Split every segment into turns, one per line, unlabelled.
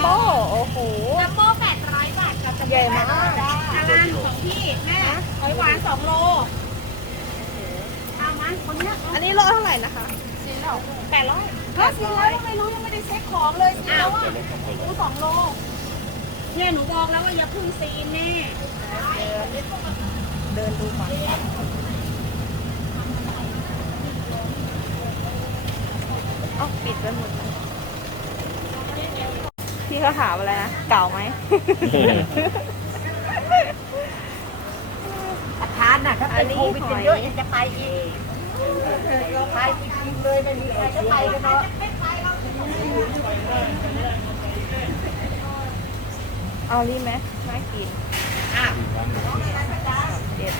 โบ้โอ้โห
จัมโบ้800 บาทกับ
ใหญ่มาก
อาลานของพี่แม่หอยหวาน2 โลเอามาคนเนี้ย
อันนี้โลเท่าไหร่นะคะ
800ถ้าซื้อแล้วทำไมน้องยังไม่ได้เช็คของเลยซื้อแล้วอ่ะซื้อ2 โลเนี่ยหนูบอกแล้วว่าอย่าพึ่งซีนแน่
เดินดูก่อนเอ้าปิดไปหมดเลยพี่เขาถามอะไรนะ เก่าไหม
ประธานน่ะถ้าเป็นโควิดเยอะยังจะไปอีกไปจริงๆเลยไม่มีใครจะไปกันเนาะ
เอารีไหมน่ากินเด็ด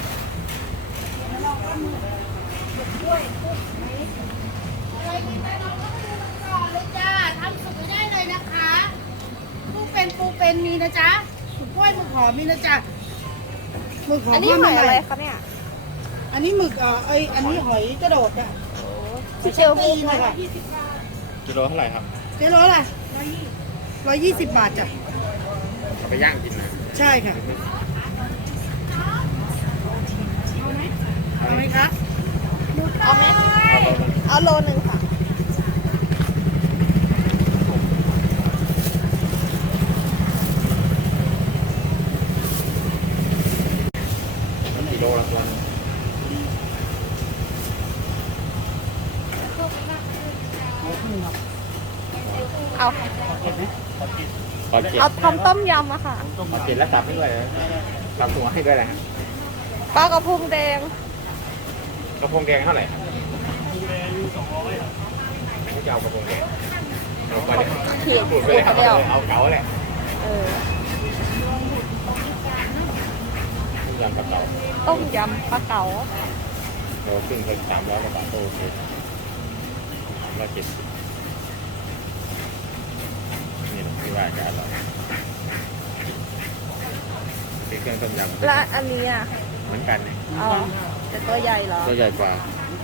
เลยจ้าทำสุกได้เลยนะคะปูเป็นมีนะจ๊ะกล้วยหมึกหอมมีนะจ๊ะหมึกหอม
อันนี้หอยอะไรคะเนี่ย
อันนี้หมึกอันนี้หอยกระโดดอ่ะ
ที่เชลฟูไหม
ค่ะ
กิโลเท่าไหร่ครับ
เจ๊ร้อยอะไร120 บาทจ้ะ
เอาไปย่างกินนะ
ใช่ค่ะเอาไหมคะ
เอาไหมเอาโลนึงค่ะ
มันกิโลละตัวนึง
เอา
ขอเจ็ด
เอาทำต้มยำอะค่ะ
ขอเจ็ดแล้วสับให้ด้วยนะสับตัวให้ด้วยนะฮะ
ปลากระพงแดง
กระพงแดงเท่าไหร่ครับไม่จะเอากระพงแดงเอาไปเดี๋ยวพูดไปเลยครับเอาเก๋าแหละ
เออ
ยำกระเก๋า
ต้มยำปลาเก๋า
โลครึ่งเป็น300 กว่าบาทโอเค370นี่แหละที่ว่าจะอร่อยเป็นเครื่องต้มยำ
และอันนี้อ่ะ
เหมือนกันเนี่ย
เอาแต่ตัวใหญ่เหรอ
ตัวใหญ่กว่า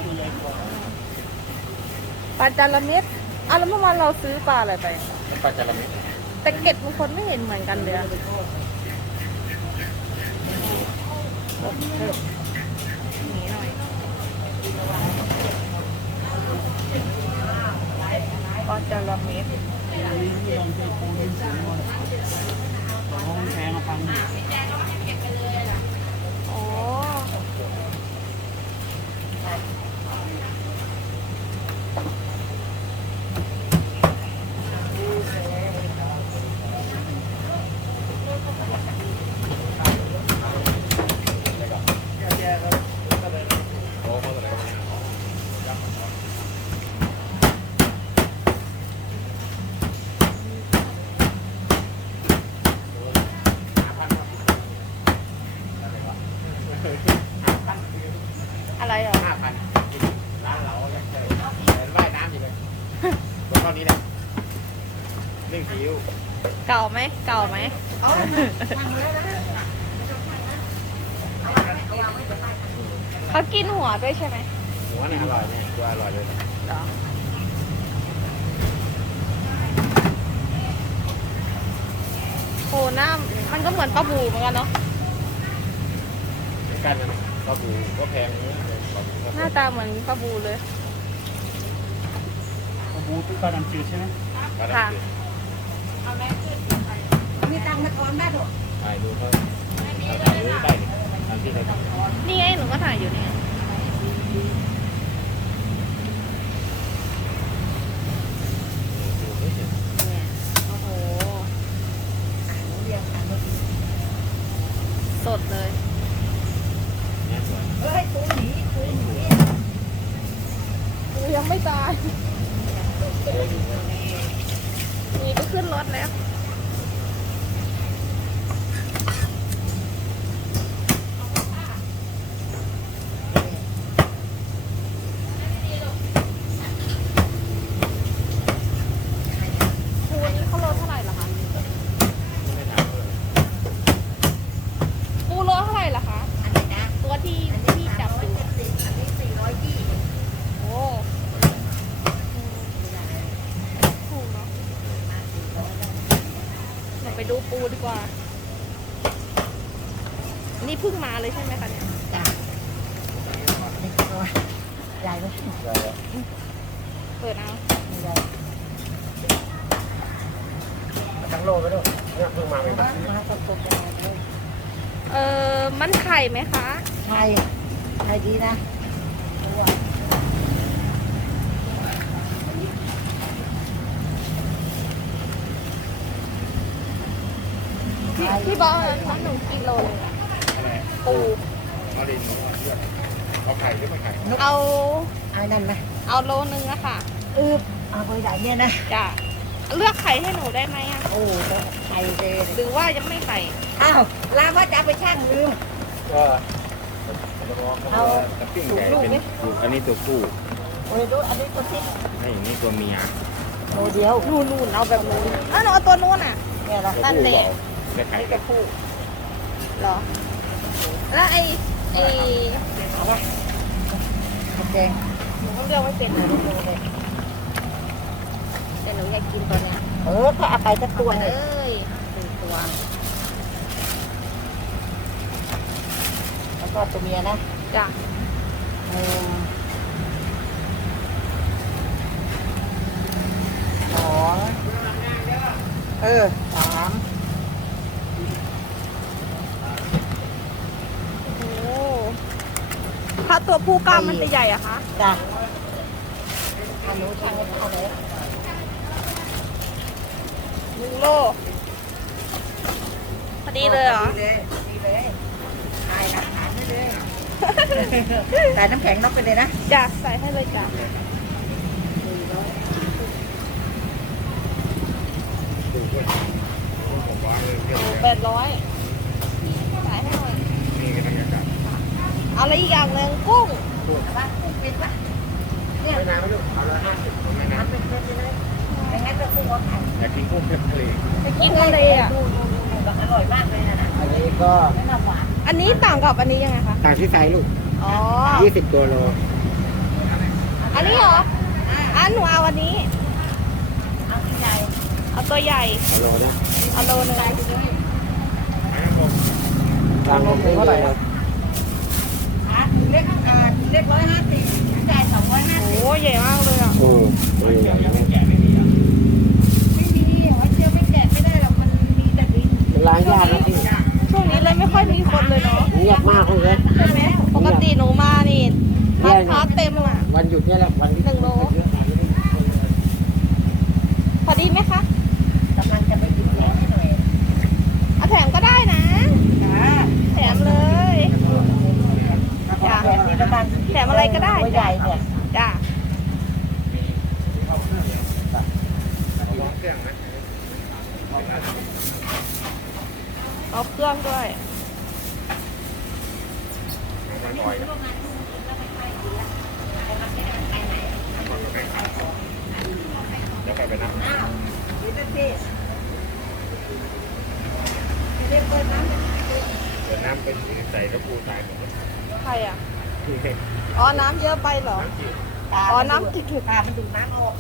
ปลาจาระเม็ดอ่ะแล้วเมื่อวานเราซื้อปลาอะไรไป
ปลาจาระเม็ด
แต่เกล็ดบางคนไม่เห็นเหมือนกันเลยอะปลาจาระเม็ดอ๋อ อะไรอ่ะ
5,000ร้านเราเนี่ยว่ายน้ำอยู่เลยตัวเท่านี้แหละเรื่องผิว
เก่าไหมเก่าไหมเขากินหัวด้วยใช่ไหม
หัวเนี่ยอร่อยเนี่ยตัวอร่อยเลย
เหรอโหหน้ามันก็เหมือนปลาบูเหมือนกันเนาะ
เหมือนกันนะปลาบูก็แพงเนี่ยปลาบูก็
หน้าตาเหมือนปลาบูเลย
บูตุกาน้ำจืดใช่ไหม
ปลา
ค่ะ
มีตังค์มาทอนได้ด้วย
ไปดูเขาถ่ายรูปได้ดิตามที่เขาทำ
นี่ไงหนูก็ถ่ายอยู่เนี่ย เนี่ยโอ้โห สดเลย
เนี่ยสวย
เฮ้ยตัวหนี
ยังไม่ตาย นี่ก็ขึ้นรถแล้ววันนี้เขาโลเท่าไหร่ล่ะคะ
ไม่ถามเลย
ปูโลเท่าไหร่ล่ะคะ
อันนี้นะ
ตัวที่จับอยู่
370อันนี้420
โอ้ถูกเนาะกว่า นี่เพิ่งมาเลยใช่ไหมคะเนี่ย
จ้ะนี่ก็ใหญ่ไหม
ได้แล้ว
เปิดเอา
ไม่ได้
ทั้งโลไปด้วยเนี่ยเพิ่งมาใหม่
มาสดๆเลย
มันไข่ไหมคะ
ใช่ใช่ดีนะตัว
พี่บอสน้ำหนึ่งกิโลเลยอะปู
เอาดินเอาไข่หรือไม่ไข่
เอา
เอานั่นไหม
เอาโลนึงอะค่ะ
เอาเบอร์ใหญ่เนี่ยนะ
จ้ะเลือกไข่ให้หนูได้ไหมอะ
โอ้ไข่เลย
หรือว่ายังไม่ไข่
อ้าวลาว่าจะเอาไปช่างลืม
ก็เอาปิ้งไก่เป็นอันนี้ตัวผู้
โอ้ยดูอันนี้ตัวที่
ไอ้นี่ตัวเมีย
โลเดียว
นู่นเอาแบบนู้นหนูเอาตัวนู้นอะ
เนี่ยละ
นั่นแหละ
ได้ไข่
นี่ตัวผู้
เหรอ แล้วไอ้
เอาวะโอเค
หนูก็เลือกไว้เป็นแต่หนูอยากกินตัวเนี้ย
ก็เอาไปสักตัว
เล
เลย
ยหนึ่งตัว
แล้วก็ตัวเมียนะ
จ้ะ
หนึ่งสองสาม
โอ้ถ้าตัวผู้กล้ามมันจะใหญ่อะคะ
จ้ะอันนู้นช่างไม่เข้าเลย
1 โลพอดีเลยเหรอ
ดีเลยถ่ายหลักฐานได้เลยใส่น้ำแข็งน็อกไปเลยนะ
จ้ะใส่ให้เลยจ้ะ
ดูด้วยผมว่าเลยเที่ยว
800ใส่ให้หน่อย
นี่ก็ต้องอยากจับ
เอาอะไรอีกอย่างหนึ่งกุ้ง
ว่ากุ้งเป็นปะ
ไม่นานไม่รู้เอาละ50ไม่นาน
ทำเป็นไปเลยไม่งั้นเรากุ้งเอาไข่
อยากกินกุ้งเททะเล
จะกินทะเลอ่ะ
ดูแบบอร่อยมากเลยนะอันนี้ก็ไม่น่าหวาน
อันนี้ต่างกับอันนี้ยังไงคะ
ต่างที่ไซส์ลูก
อ๋อ
20ตัวโล
อันนี้เหรอหนูเอาอันนี้
เอาที่ใหญ่
เอาตัวใหญ่
โลนะ
เอาโลนึง
ต่างกันเท่าไหร่ครับ
เล็กเล็ก150ใหญ่250
โอ้ใหญ่มากเลยอ่ะ
โอ้ตัวใหญ่ไม่แก่ไม่มีอ่ะ
ไม่มีหัวเจียวไม่แกะไม่ได้หรอกมันมีแต่ดิน
เป็นร้านยากนะพี่
ช่วงนี้เลยไม่ค่อยมีคนเลยเนาะ
เงียบมากเลย
ใช่ไหม
ปกติหนูมานี่ร้านค้าเต็มอ่ะ
วันหยุดเนี่ยแหละวันที่
1 โล พอดีไหมคะ
กำลังจะไปกินแกงให้หน่อย
เอาแถมก็ได้นะ
จ้า
แถมเลย
จ้าแถมนี่ละกัน
แถมอะไรก็ได้
ตัวใหญ่เนี่ย
จ้ะ
เครื่องนะ
เอาเครื่องด้วย
มันอ่อยแล้วไปไปนะ
อ้าวนี่เป็นที่เรียกเปิดน้ำ
เดี๋ยวน้ำเป็นใส่แล้วปูตายหมดเลย
ใครอ่ะ อ๋อ น้ำเยอะไปเหรอ อ๋อ น้ำถึก
ปลามันดูดน้ำออก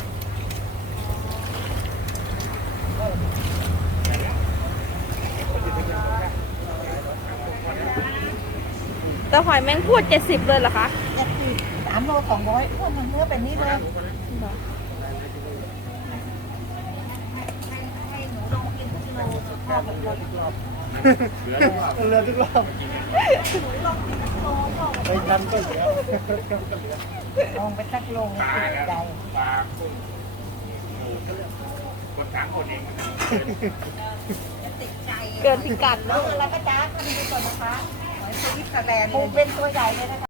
ๆแต่หอยแมงพูด70เลยเหรอคะ
เนี่ยคือ3 โล 200อ้วนมันเนื้อเป็นนี้เลยให้หนูลองกินทุกโลพ่อแบบเราอีกรอบ
เหลือทุกรอบ
ไปทันก็เหลือ
ลองไปสักโลงติดใจ
ปลากุ้งคนถามคนเอง
ติดใจ
เกินพิกัด
แล้วอะไรก็จ้าทำไปก่อนนะคะหอยสวิตเซอร์แลนด์เป็นตัวใหญ่เลยนะคะ